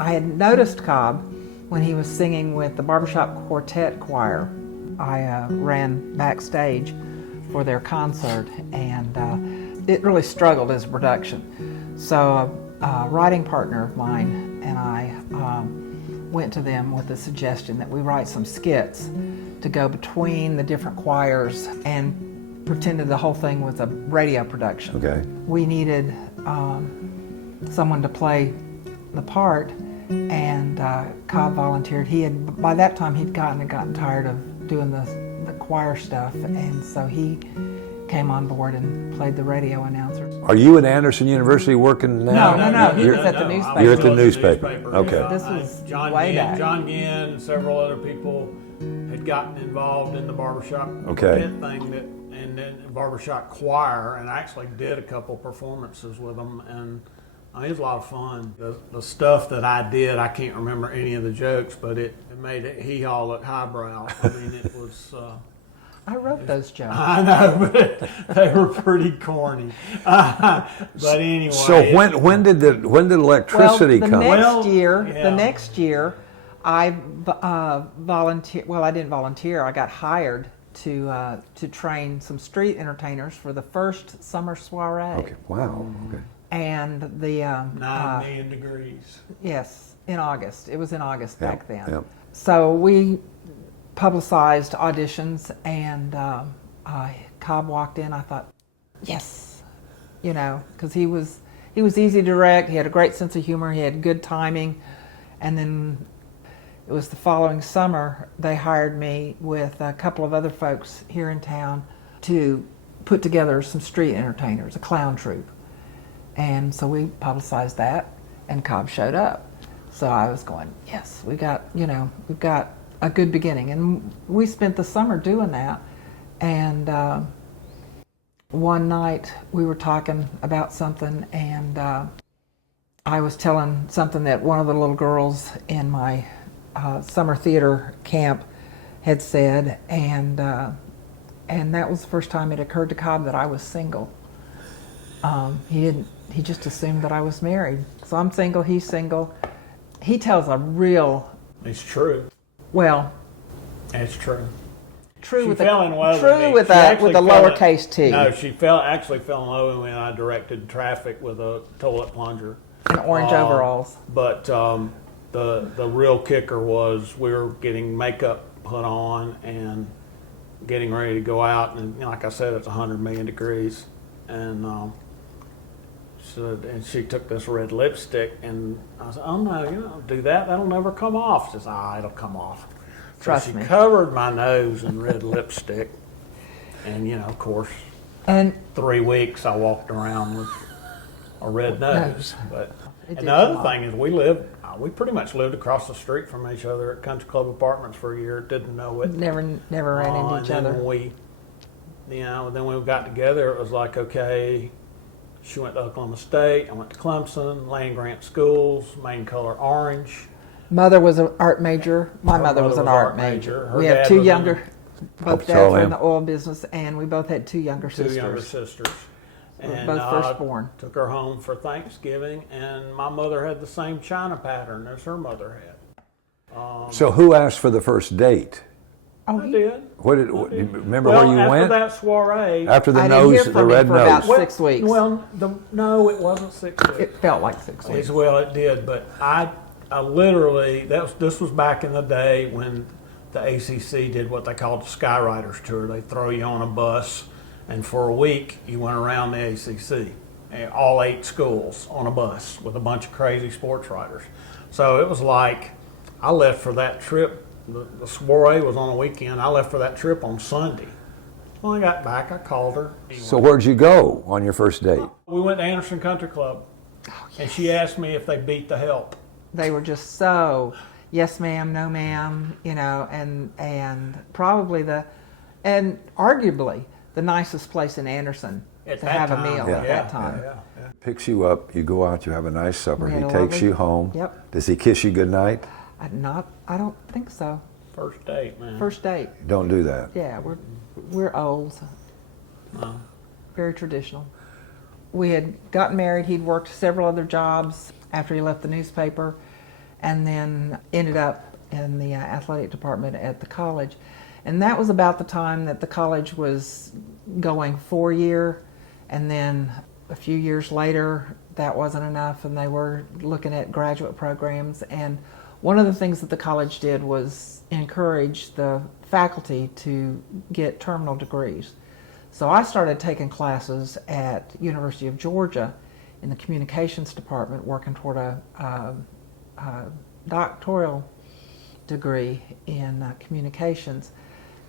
I had noticed Cobb when he was singing with the barbershop quartet choir. I ran backstage for their concert, and it really struggled as a production. So a writing partner of mine and I went to them with the suggestion that we write some skits to go between the different choirs, and pretended the whole thing was a radio production. Okay. We needed someone to play the part, and Cobb volunteered. By that time he'd gotten tired of doing the choir stuff, and so he came on board and played the radio announcer. Are you at Anderson University working now? No. He was at the newspaper. You're at the newspaper. Okay. Yeah. This was way Ginn, back. John Ginn and several other people had gotten involved in the barbershop Okay. thing, and then barbershop choir, and I actually did a couple performances with them, and it was a lot of fun. The stuff that I did, I can't remember any of the jokes, but it made it hee-haw look highbrow. I mean, it was... I wrote those jokes. I know, but they were pretty corny. But anyway. So when did electricity come? The next year, I volunteered. Well, I didn't volunteer. I got hired to train some street entertainers for the first summer soiree. Okay. Wow. Okay. And the 9 million degrees. Yes, in August. It was in August back then. Yep. So we publicized auditions, and Cobb walked in. I thought, yes, because he was easy to direct. He had a great sense of humor. He had good timing. And then it was the following summer they hired me with a couple of other folks here in town to put together some street entertainers, a clown troupe. And so we publicized that, and Cobb showed up. So I was going, yes, we've got a good beginning. And we spent the summer doing that. And one night we were talking about something, and I was telling something that one of the little girls in my summer theater camp had said, and that was the first time it occurred to Cobb that I was single. He just assumed that I was married. So I'm single, he's single. He tells a real... It's true. Well... It's true. True she with fell in love true with me. with a lowercase t. No, she actually fell in love with me when I directed traffic with a toilet plunger. And orange overalls. But the real kicker was we were getting makeup put on and getting ready to go out, and like I said, it's 100 million degrees, and she took this red lipstick, and I said, "Oh no, you don't do that. That'll never come off." She says, "It'll come off." Trust me. She covered my nose in red lipstick, and of course, and 3 weeks I walked around with a red nose. But It and the other thing is, we pretty much lived across the street from each other at Country Club Apartments for a year. Didn't know it. Never ran into each other. Then when we got together, it was like, okay, she went to Oklahoma State, I went to Clemson, land grant schools, main color orange. Mother was an art major. My mother was an art major. We have two younger. Both dads were in the oil business, and we both had two younger sisters. And both firstborn. Took her home for Thanksgiving, and my mother had the same china pattern as her mother had. So who asked for the first date? I did. Remember where you went? After that soiree. After the I didn't hear nose, from the him red for nose. about 6 weeks. No, it wasn't 6 weeks. It felt like 6 weeks. Well, it did, but I literally, this was back in the day when the ACC did what they called the Skyriders Tour. They throw you on a bus, and for a week you went around the ACC, all 8 schools on a bus with a bunch of crazy sports writers. So it was like, I left for that trip. The soiree was on a weekend. I left for that trip on Sunday. When I got back, I called her. So where'd you go on your first date? We went to Anderson Country Club, and she asked me if they beat the help. They were just so, yes ma'am, no ma'am, and probably and arguably the nicest place in Anderson to have a meal at that time. Yeah. Picks you up, you go out, you have a nice supper, We had he a takes lovely- you home. Yep. Does he kiss you goodnight? I don't think so. First date, man. First date. Don't do that. Yeah, we're old. Very traditional. We had gotten married. He'd worked several other jobs after he left the newspaper, and then ended up in the athletic department at the college. And that was about the time that the college was going 4-year, and then a few years later that wasn't enough and they were looking at graduate programs. And one of the things that the college did was encourage the faculty to get terminal degrees. So I started taking classes at University of Georgia in the communications department, working toward a doctoral degree in communications.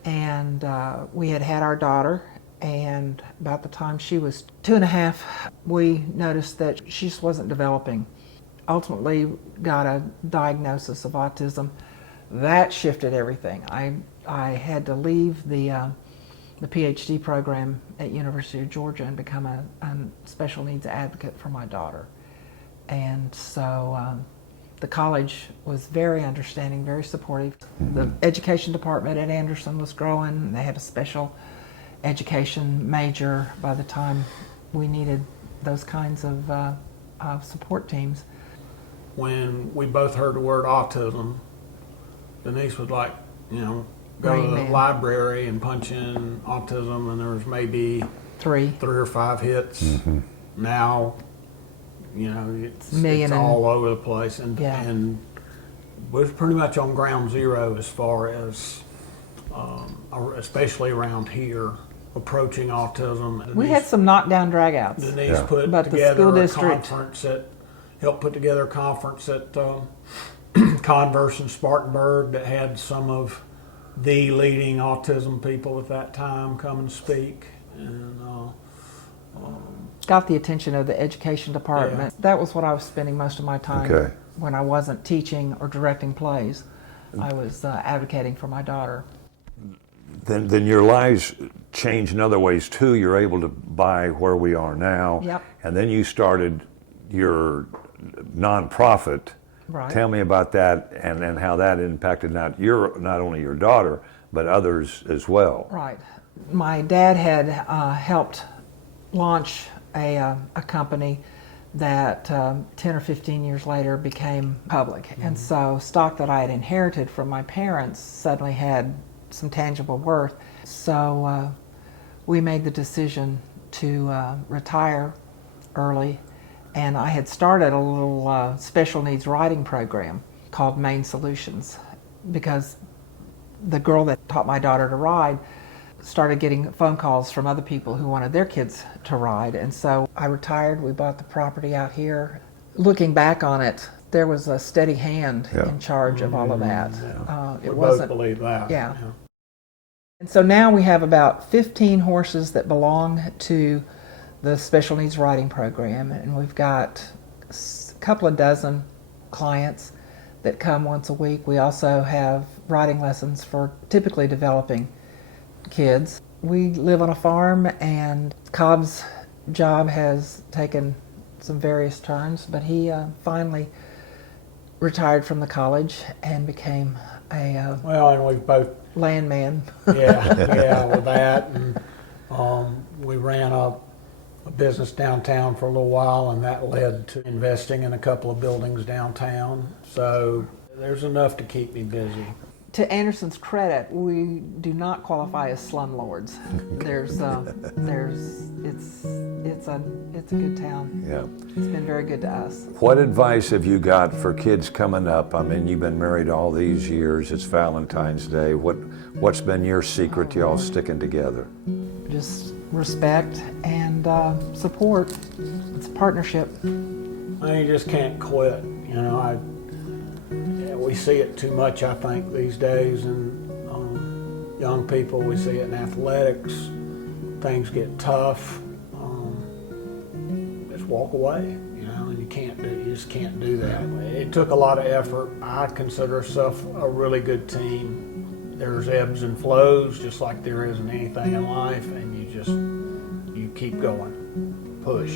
And we had our daughter, and about the time she was 2.5, we noticed that she just wasn't developing. Ultimately got a diagnosis of autism. That shifted everything. I had to leave the PhD program at University of Georgia and become a special needs advocate for my daughter. And so the college was very understanding, very supportive. The education department at Anderson was growing. They had a special education major by the time we needed those kinds of support teams. When we both heard the word autism, Denise was like, go to the library and punch in autism, and there was maybe three or 5 hits. Now, it's all over the place, and we're pretty much on ground zero as far as, especially around here, approaching autism. We had some knockdown dragouts. Denise helped put together a conference at Converse in Spartanburg that had some of the leading autism people at that time come and speak, and got the attention of the education department. That was what I was spending most of my time when I wasn't teaching or directing plays. I was advocating for my daughter. Then your lives changed in other ways too. You're able to buy where we are now. Yep. And then you started your nonprofit. Right. Tell me about that and how that impacted not only your daughter, but others as well. Right. My dad had helped launch a company that 10 or 15 years later became public. And so stock that I had inherited from my parents suddenly had some tangible worth. So we made the decision to retire early, and I had started a little special needs writing program called Main Solutions, because the girl that taught my daughter to ride started getting phone calls from other people who wanted their kids to ride. And so I retired, we bought the property out here. Looking back on it, there was a steady hand in charge of all of that. We both believe that. Yeah. And so now we have about 15 horses that belong to the special needs riding program, and we've got a couple of dozen clients that come once a week. We also have riding lessons for typically developing kids. We live on a farm, and Cobb's job has taken some various turns, but he finally retired from the college and became a and we've both landman. with that, and we ran a business downtown for a little while, and that led to investing in a couple of buildings downtown. So there's enough to keep me busy. To Anderson's credit, we do not qualify as slumlords. It's a good town. Yeah. It's been very good to us. What advice have you got for kids coming up? I mean, you've been married all these years. It's Valentine's Day. What's been your secret to y'all sticking together? Just respect and support. It's a partnership. You just can't quit. We see it too much, I think, these days, and young people. We see it in athletics. Things get tough. Just walk away, and you just can't do that. It took a lot of effort. I consider ourselves a really good team. There's ebbs and flows, just like there is in anything in life, and you keep going, push.